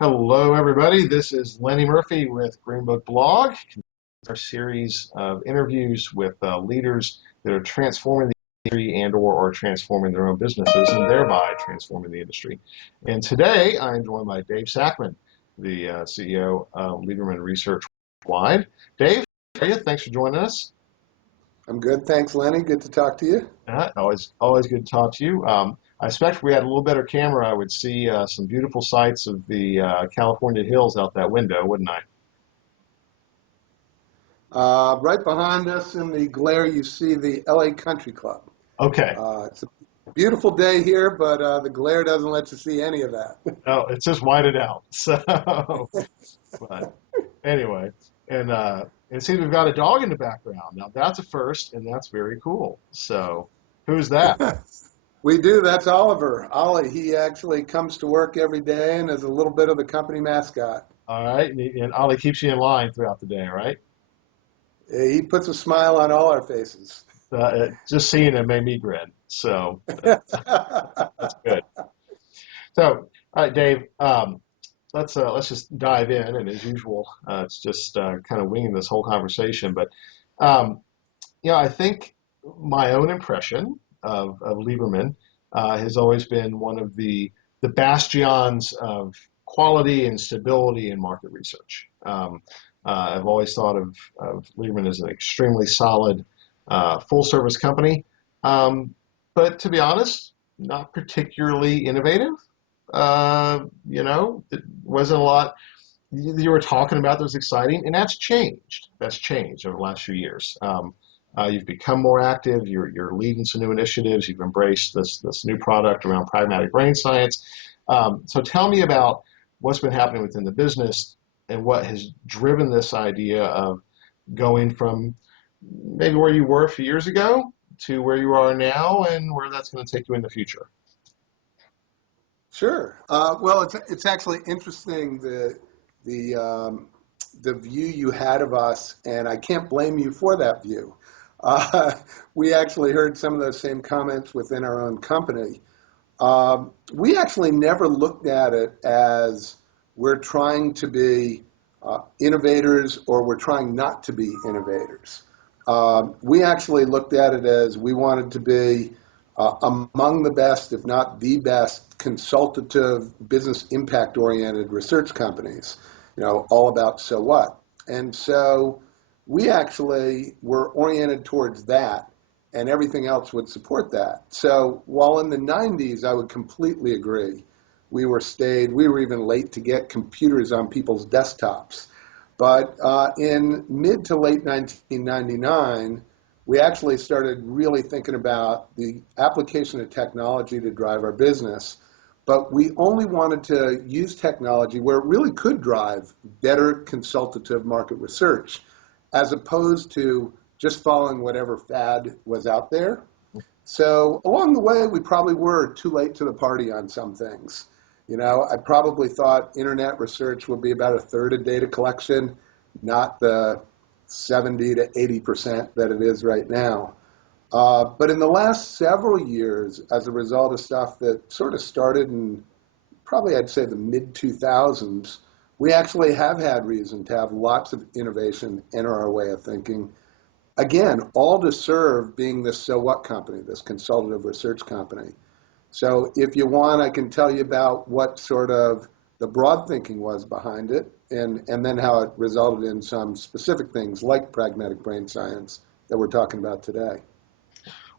Hello, everybody. This is Lenny Murphy with Green Book Blog, our series of interviews with leaders that are transforming the industry and/or are transforming their own businesses and thereby transforming the industry. And today, I'm joined by Dave Sackman, the CEO of Lieberman Research Worldwide. Dave, how are you? Thanks for joining us. I'm good, thanks, Lenny. Good to talk to you. Always good to talk to you. I expect if we had a little better camera, I would see some beautiful sights of the California hills out that window, wouldn't I? Right behind us in the glare, you see the LA Country Club. Okay. It's a beautiful day here, but the glare doesn't let you see any of that. Oh, it's just whited out. So, but anyway, and see, we've got a dog in the background. Now that's a first, and that's very cool. So, who's that? We do. That's Oliver. Ollie, he actually comes to work every day and is a little bit of the company mascot. All right, and Ollie keeps you in line throughout the day, right? He puts a smile on all our faces. Just seeing him made me grin. So that's good. So, all right, Dave. Let's just dive in, and as usual, it's just kind of winging this whole conversation. But um, I think my own impression of Lieberman has always been one of the bastions of quality and stability in market research. I've always thought of Lieberman as an extremely solid full service company, but to be honest, not particularly innovative. It wasn't a lot you were talking about that was exciting, and that's changed. That's changed over the last few years. You've become more active. You're leading some new initiatives. You've embraced this new product around pragmatic brain science. So tell me about what's been happening within the business and what has driven this idea of going from maybe where you were a few years ago to where you are now and where that's going to take you in the future. Sure. Well, it's actually interesting the view you had of us, and I can't blame you for that view. We actually heard some of those same comments within our own company. We actually never looked at it as we're trying to be innovators or we're trying not to be innovators. We actually looked at it as we wanted to be among the best, if not the best, consultative, business impact-oriented research companies, all about so what. And so we actually were oriented towards that, and everything else would support that. So while in the 90s, I would completely agree. We were even late to get computers on people's desktops. But in mid to late 1999, we actually started really thinking about the application of technology to drive our business. But we only wanted to use technology where it really could drive better consultative market research, as opposed to just following whatever fad was out there. So along the way, we probably were too late to the party on some things. I probably thought internet research would be about a third of data collection, not the 70 to 80% that it is right now. But in the last several years, as a result of stuff that sort of started in probably I'd say the mid-2000s, we actually have had reason to have lots of innovation enter our way of thinking. Again, all to serve being this so what company, this consultative research company. So if you want, I can tell you about what sort of the broad thinking was behind it, and then how it resulted in some specific things like pragmatic brain science that we're talking about today.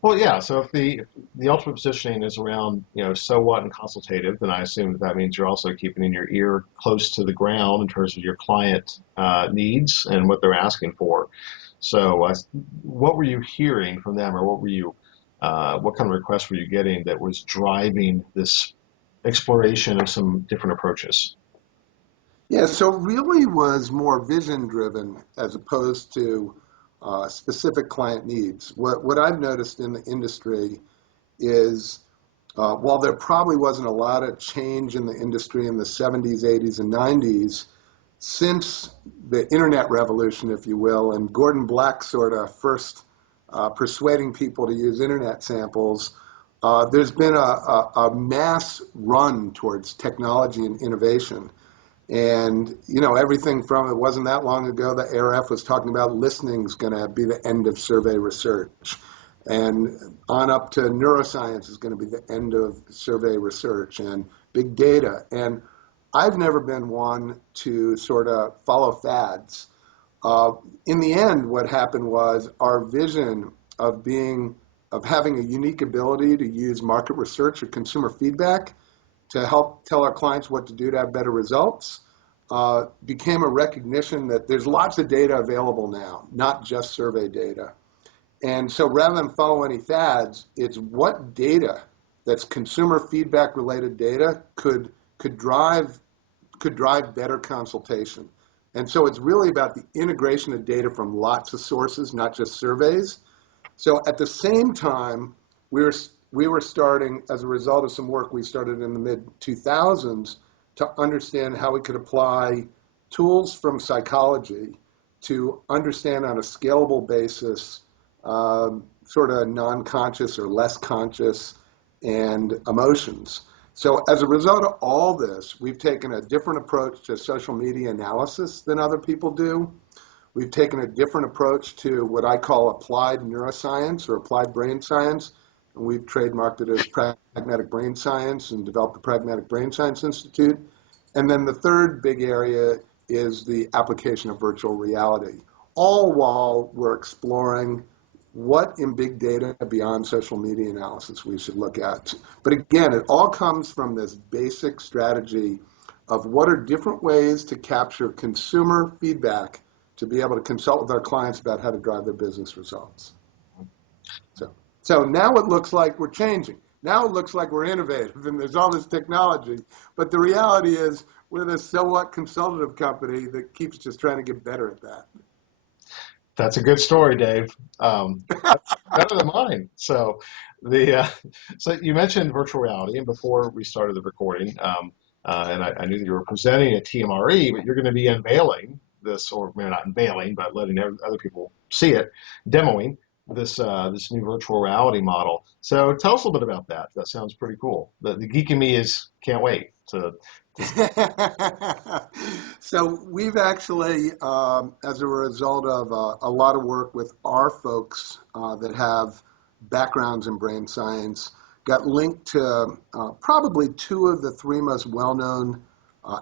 Well, yeah. So if the ultimate positioning is around, so what and consultative, then I assume that means you're also keeping in your ear close to the ground in terms of your client needs and what they're asking for. So, what were you hearing from them, or what kind of requests were you getting that was driving this exploration of some different approaches? Yeah, so really was more vision driven as opposed to specific client needs. What I've noticed in the industry is while there probably wasn't a lot of change in the industry in the 70s, 80s, and 90s, since the internet revolution, if you will, and Gordon Black sort of first persuading people to use internet samples, there's been a mass run towards technology and innovation. And, you know, everything from, it wasn't that long ago, the ARF was talking about listening is going to be the end of survey research. And on up to neuroscience is going to be the end of survey research and big data. And I've never been one to sort of follow fads. Uh, in the end, what happened was our vision of having a unique ability to use market research or consumer feedback to help tell our clients what to do to have better results, became a recognition that there's lots of data available now, not just survey data. And so rather than follow any fads, it's what data that's consumer feedback related data could drive better consultation. And so it's really about the integration of data from lots of sources, not just surveys. So at the same time, we were we were starting, as a result of some work we started in the mid 2000s, to understand how we could apply tools from psychology to understand on a scalable basis sort of non-conscious or less conscious and emotions. So as a result of all this, we've taken a different approach to social media analysis than other people do. We've taken a different approach to what I call applied neuroscience or applied brain science, and we've trademarked it as pragmatic brain science and developed the Pragmatic Brain Science Institute. And then the third big area is the application of virtual reality, all while we're exploring what in big data beyond social media analysis we should look at. But again, it all comes from this basic strategy of what are different ways to capture consumer feedback to be able to consult with our clients about how to drive their business results. So now it looks like we're changing. Now it looks like we're innovative and there's all this technology. But the reality is we're this somewhat consultative company that keeps just trying to get better at that. That's a good story, Dave. Better than mine. The uh, so you mentioned virtual reality, and before we started the recording, and I knew that you were presenting at TMRE, but you're going to be unveiling this, or maybe not unveiling, but letting other people see it, demoing this new virtual reality model. So tell us a little bit about that. That sounds pretty cool. The geek in me is can't wait to. So we've actually, as a result of a lot of work with our folks that have backgrounds in brain science, got linked to probably two of the three most well-known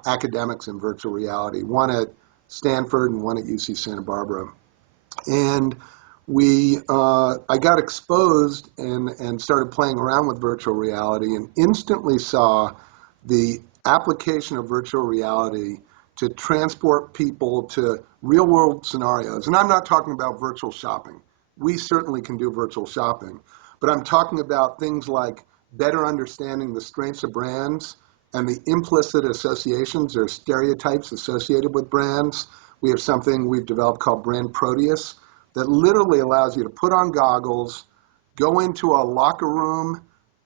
academics in virtual reality, one at Stanford and one at UC Santa Barbara. And I got exposed and started playing around with virtual reality and instantly saw the application of virtual reality to transport people to real world scenarios. And I'm not talking about virtual shopping. We certainly can do virtual shopping, but I'm talking about things like better understanding the strengths of brands and the implicit associations or stereotypes associated with brands. We have something we've developed called Brand Proteus that literally allows you to put on goggles, go into a locker room,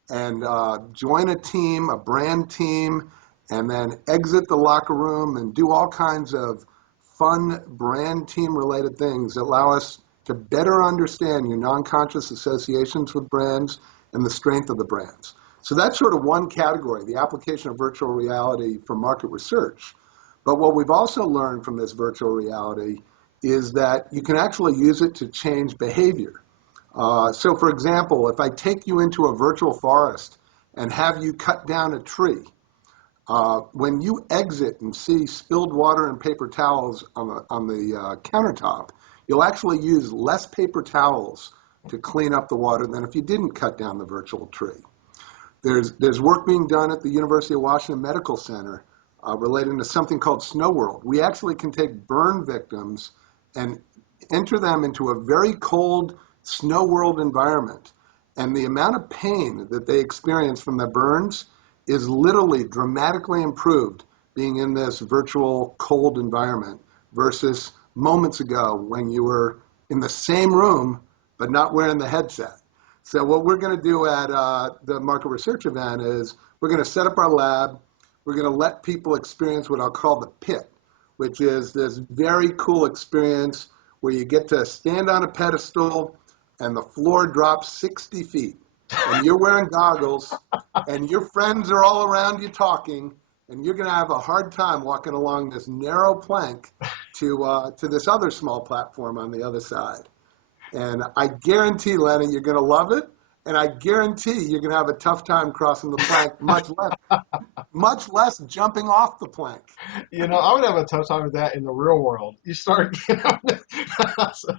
and join a team, a brand team, and then exit the locker room and do all kinds of fun brand team related things that allow us to better understand your non-conscious associations with brands and the strength of the brands. So that's sort of one category, the application of virtual reality for market research. But what we've also learned from this virtual reality is that you can actually use it to change behavior. So for example, if I take you into a virtual forest and have you cut down a tree, when you exit and see spilled water and paper towels on the countertop, you'll actually use less paper towels to clean up the water than if you didn't cut down the virtual tree. There's work being done at the University of Washington Medical Center relating to something called Snow World. We actually can take burn victims and enter them into a very cold snow world environment. And the amount of pain that they experience from the burns is literally dramatically improved being in this virtual cold environment versus moments ago when you were in the same room but not wearing the headset. So what we're going to do at the market research event is we're going to set up our lab. We're going to let people experience what I'll call the pit, which is this very cool experience where you get to stand on a pedestal and the floor drops 60 feet and you're wearing goggles and your friends are all around you talking and you're going to have a hard time walking along this narrow plank to this other small platform on the other side. And I guarantee, Lenny, you're going to love it. And I guarantee you're going to have a tough time crossing the plank, much less jumping off the plank. I would have a tough time with that in the real world. You start, so,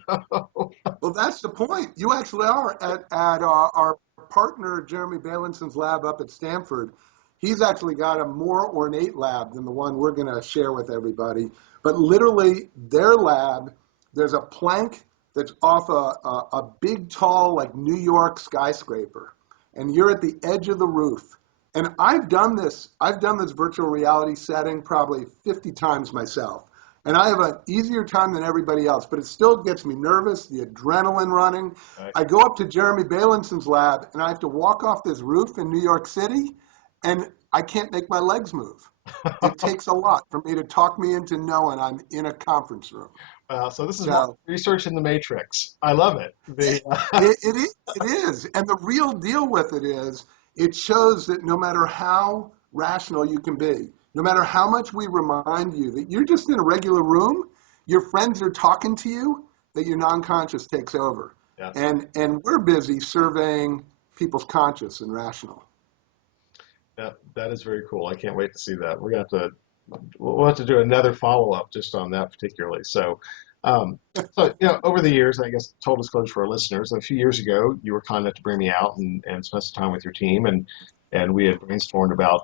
Well, that's the point. You actually are at our partner, Jeremy Bailenson lab up at Stanford. He's actually got a more ornate lab than the one we're going to share with everybody. But literally, their lab, there's a plank that's off a big, tall, like New York skyscraper. And you're at the edge of the roof. And I've done this virtual reality setting probably 50 times myself. And I have an easier time than everybody else, but it still gets me nervous, the adrenaline running. right. I go up to Jeremy Bailenson's lab, and I have to walk off this roof in New York City, and I can't make my legs move. It takes a lot for me to talk me into knowing I'm in a conference room. So this is more So research in the matrix. I love it. it is. And the real deal with it is it shows that no matter how rational you can be, no matter how much we remind you that you're just in a regular room, your friends are talking to you, that your non-conscious takes over. Yeah. And we're busy surveying people's conscious and rational. Yeah, that is very cool. I can't wait to see that. We'll have to do another follow-up just on that particularly. So over the years, I guess total disclosure for our listeners, a few years ago, you were kind enough to bring me out and spend some time with your team, and we had brainstormed about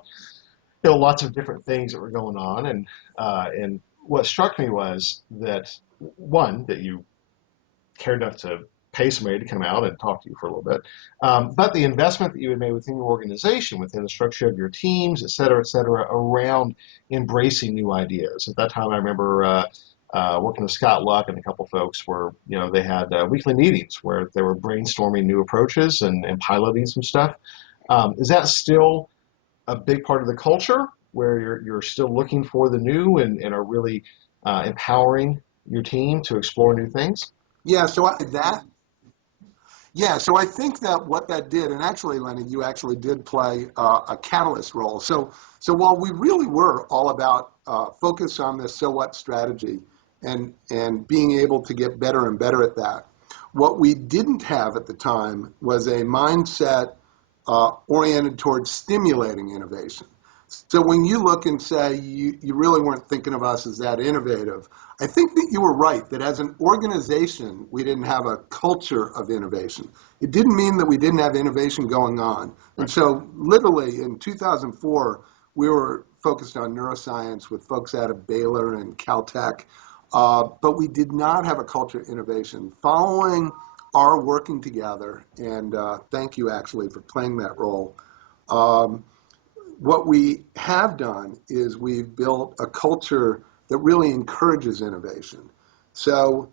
lots of different things that were going on, and what struck me was that one, that you cared enough to pay somebody to come out and talk to you for a little bit. But the investment that you had made within your organization, within the structure of your teams, et cetera, around embracing new ideas. At that time, I remember working with Scott Luck and a couple folks where, they had weekly meetings where they were brainstorming new approaches and piloting some stuff. Is that still a big part of the culture where you're still looking for the new and are really empowering your team to explore new things? Yeah, so I think that what that did, and actually, Lenny, you actually did play a catalyst role. So while we really were all about focus on this so what strategy and being able to get better and better at that, what we didn't have at the time was a mindset oriented towards stimulating innovation. So when you look and say you really weren't thinking of us as that innovative, I think that you were right, that as an organization, we didn't have a culture of innovation. It didn't mean that we didn't have innovation going on. And so literally in 2004, we were focused on neuroscience with folks out of Baylor and Caltech, but we did not have a culture of innovation. Following our working together, and thank you actually for playing that role, what we have done is we've built a culture that really encourages innovation. So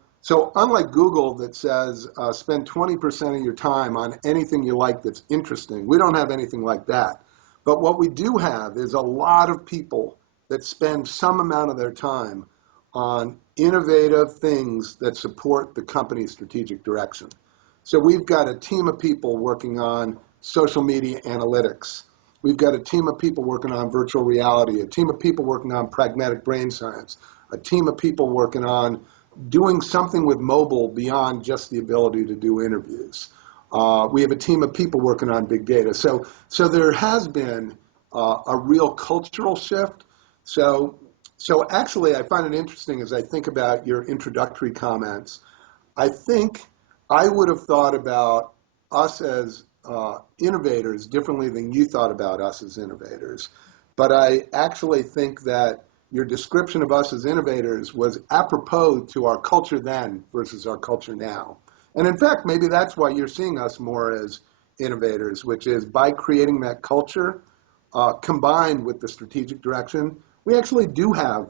unlike Google that says spend 20% of your time on anything you like that's interesting, we don't have anything like that. But what we do have is a lot of people that spend some amount of their time on innovative things that support the company's strategic direction. So we've got a team of people working on social media analytics. We've got a team of people working on virtual reality, a team of people working on pragmatic brain science, a team of people working on doing something with mobile beyond just the ability to do interviews. We have a team of people working on big data. So there has been a real cultural shift. So actually, I find it interesting as I think about your introductory comments. I think I would have thought about us as innovators differently than you thought about us as innovators. But I actually think that your description of us as innovators was apropos to our culture then versus our culture now. And in fact, maybe that's why you're seeing us more as innovators, which is by creating that culture combined with the strategic direction, we actually do have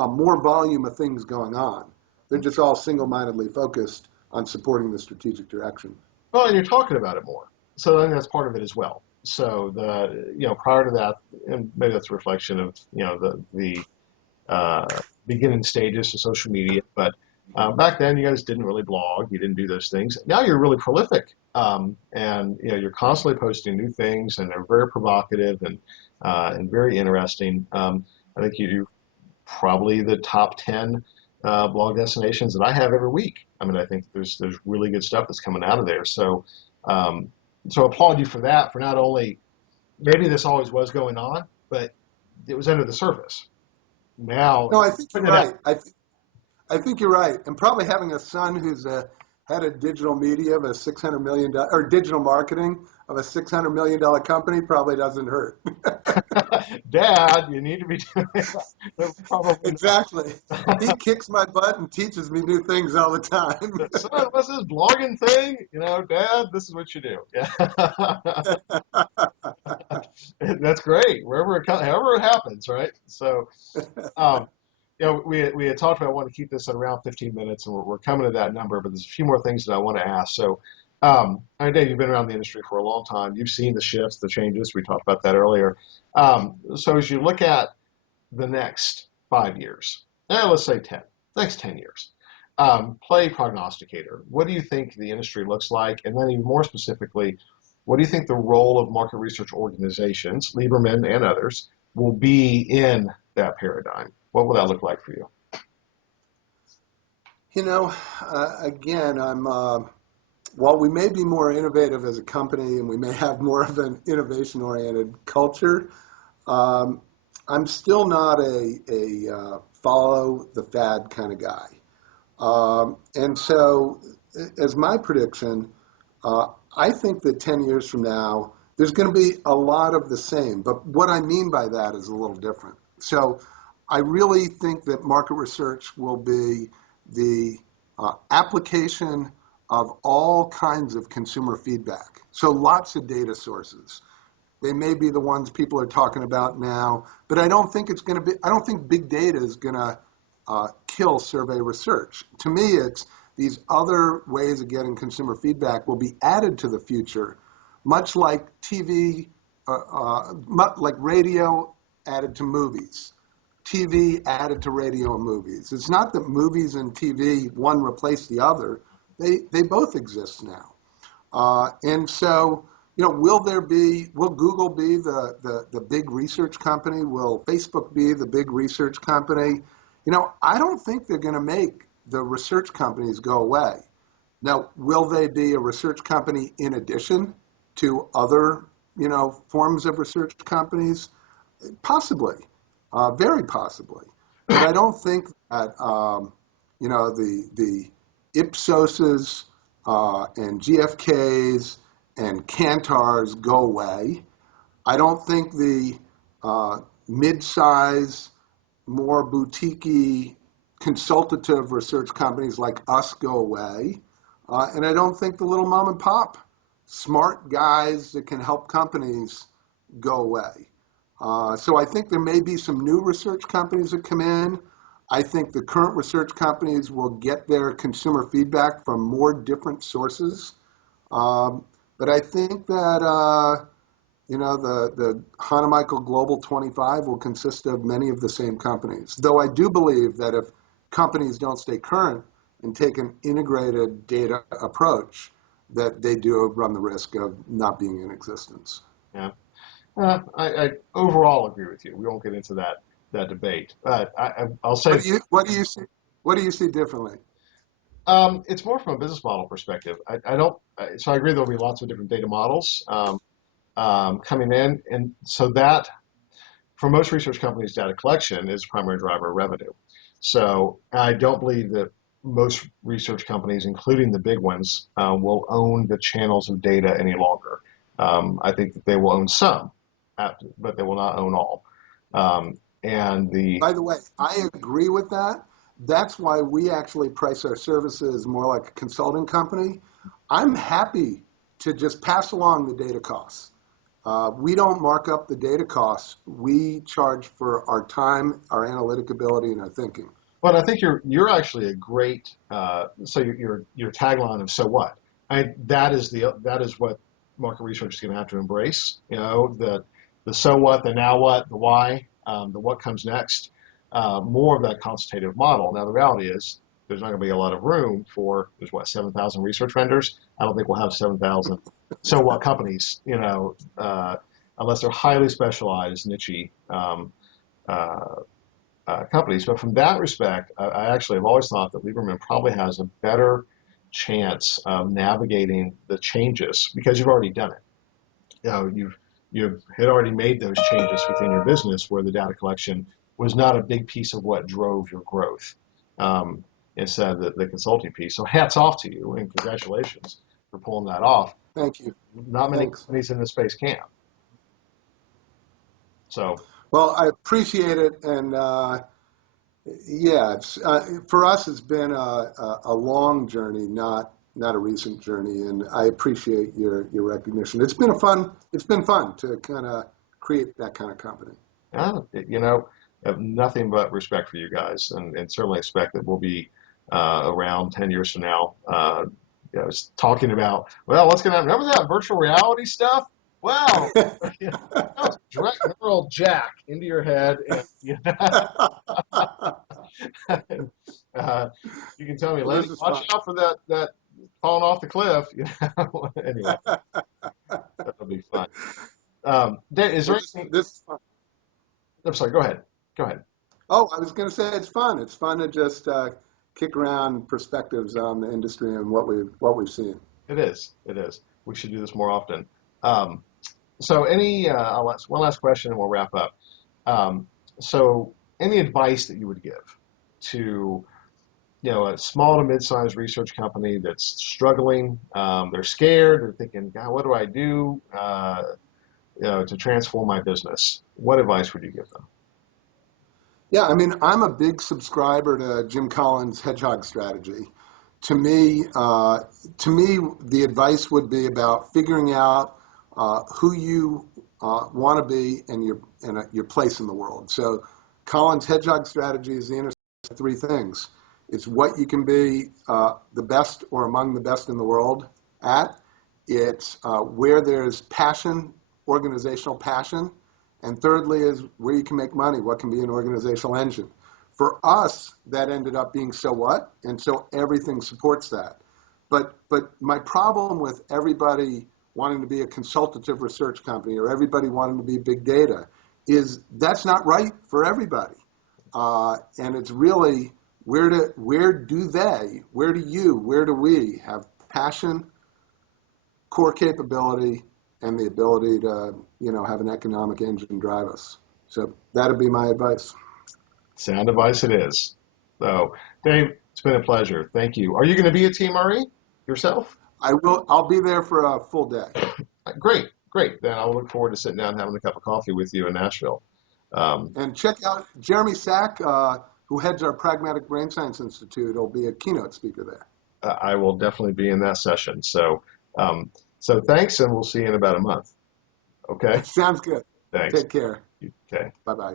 more volume of things going on. They're just all single-mindedly focused on supporting the strategic direction. Well, and you're talking about it more. So I think that's part of it as well. So prior to that, and maybe that's a reflection of, the beginning stages of social media, but Back then, you guys didn't really blog. You didn't do those things. Now you're really prolific, and you're constantly posting new things, and they're very provocative and very interesting. I think you're probably the top 10 blog destinations that I have every week. I mean, I think there's really good stuff that's coming out of there. Um, so applaud you for that. For not only maybe this always was going on, but it was under the surface. Now No, I think you're putting it out. right. I think you're right, and probably having a son who's head of digital media of a $600 million or digital marketing of a $600 million company probably doesn't hurt. Dad, you need to be doing that. Probably Exactly. He not. kicks my butt and teaches me new things all the time. Son, what's this blogging thing? Dad, this is what you do. Yeah. That's great. However it happens, right? So, um, we had talked about wanting to keep this at around 15 minutes, and we're coming to that number. But there's a few more things that I want to ask. So, I know Dave, you've been around the industry for a long time. You've seen the shifts, the changes. We talked about that earlier. So, as you look at the next 5 years, let's say 10, next 10 years, play prognosticator. What do you think the industry looks like? And then, even more specifically, what do you think the role of market research organizations, Lieberman and others, will be in that paradigm? What will that look like for you? You know, again, while we may be more innovative as a company and we may have more of an innovation-oriented culture, um, I'm still not a follow the fad kind of guy. And so, as my prediction, I think that 10 years from now, there's going to be a lot of the same. But what I mean by that is a little different. So, I really think that market research will be the application of all kinds of consumer feedback. So, lots of data sources. They may be the ones people are talking about now, but I don't think big data is going to kill survey research. To me, it's these other ways of getting consumer feedback will be added to the future, much like TV, like radio added to movies, TV added to radio and movies. It's not that movies and TV, one replaced the other. They both exist now. And so, will Google be the big research company? Will Facebook be the big research company? I don't think they're going to make the research companies go away. Now, will they be a research company in addition to other, forms of research companies? Possibly, very possibly. But I don't think that, the Ipsoses and GFKs and Cantars go away. I don't think the mid-size, more boutique consultative research companies like us go away. And I don't think the little mom and pop smart guys that can help companies go away. So I think there may be some new research companies that come in. I think the current research companies will get their consumer feedback from more different sources. But I think that the Hannah Michael Global 25 will consist of many of the same companies. Though I do believe that if companies don't stay current and take an integrated data approach, that they do run the risk of not being in existence. Yeah. I overall agree with you. We won't get into that debate, but I'll say What do you see differently? it's more from a business model perspective. I don't. So I agree there'll be lots of different data models coming in, and so that for most research companies, data collection is primary driver of revenue. So I don't believe that most research companies, including the big ones, will own the channels of data any longer. I think that they will own some, but they will not own all. And the By the way, I agree with that. That's why we actually price our services more like a consulting company. I'm happy to just pass along the data costs. We don't mark up the data costs. We charge for our time, our analytic ability, and our thinking. But I think you're actually a great so your tagline of so what that is what market research is going to have to embrace. The so what, the now what, the why, the what comes next. More of that consultative model. Now the reality is there's not going to be a lot of room for, there's what, 7,000 research vendors. I don't think we'll have 7,000 so what companies, unless they're highly specialized, niche uh, companies. But from that respect, I actually have always thought that Lieberman probably has a better chance of navigating the changes because you've already done it. You've had already made those changes within your business where the data collection was not a big piece of what drove your growth. Um, Instead of the consulting piece. So hats off to you and congratulations for pulling that off. Thank you. Not many Thanks. companies in this space can. So Well, I appreciate it, and yeah, for us, it's been a long journey, not a recent journey, and I appreciate your recognition. It's been fun to kind of create that kind of company. yeah, I have nothing but respect for you guys, and certainly expect that we'll be around 10 years from now. Talking about, well, what's going to happen? Remember that virtual reality stuff? Well, you know, that was a direct neural jack into your head, and and, uh, you can tell me, Well, Lenny, this is watch fun. out for that falling off the cliff. Anyway, that'll be fun. Is Well, there this anything? this is fun. I'm sorry. Go ahead. Go ahead. Oh, I was going to say it's fun. It's fun to just kick around perspectives on the industry and what we've seen. It is. It is. We should do this more often. Um, so, one last question, and we'll wrap up. Um, so, any advice that you would give to, a small to mid-sized research company that's struggling? They're scared. They're thinking, God, what do I do, to transform my business? What advice would you give them? Yeah, I mean, I'm a big subscriber to Jim Collins' hedgehog strategy. To me, to me, the advice would be about figuring out who you want to be and your place in the world. So, Collins' hedgehog strategy is the intersection of three things. It's what you can be the best or among the best in the world at. It's where there's passion, organizational passion, and thirdly is where you can make money, what can be an organizational engine. For us, that ended up being so what, and so everything supports that. But my problem with everybody wanting to be a consultative research company or everybody wanting to be big data is that's not right for everybody. And it's really where do you, where do we have passion, core capability, and the ability to have an economic engine drive us. So that'd be my advice. Sound advice it is. So, Dave, it's been a pleasure. Thank you. Are you going to be at TMRE yourself? I will. I'll be there for a full day. Great, great. Then I'll look forward to sitting down and having a cup of coffee with you in Nashville. Um, And check out Jeremy Sack, who heads our Pragmatic Brain Science Institute. Will be a keynote speaker there. I will definitely be in that session. So thanks, and we'll see you in about a month. Okay? Sounds good. Thanks. Take care. Okay. Bye bye.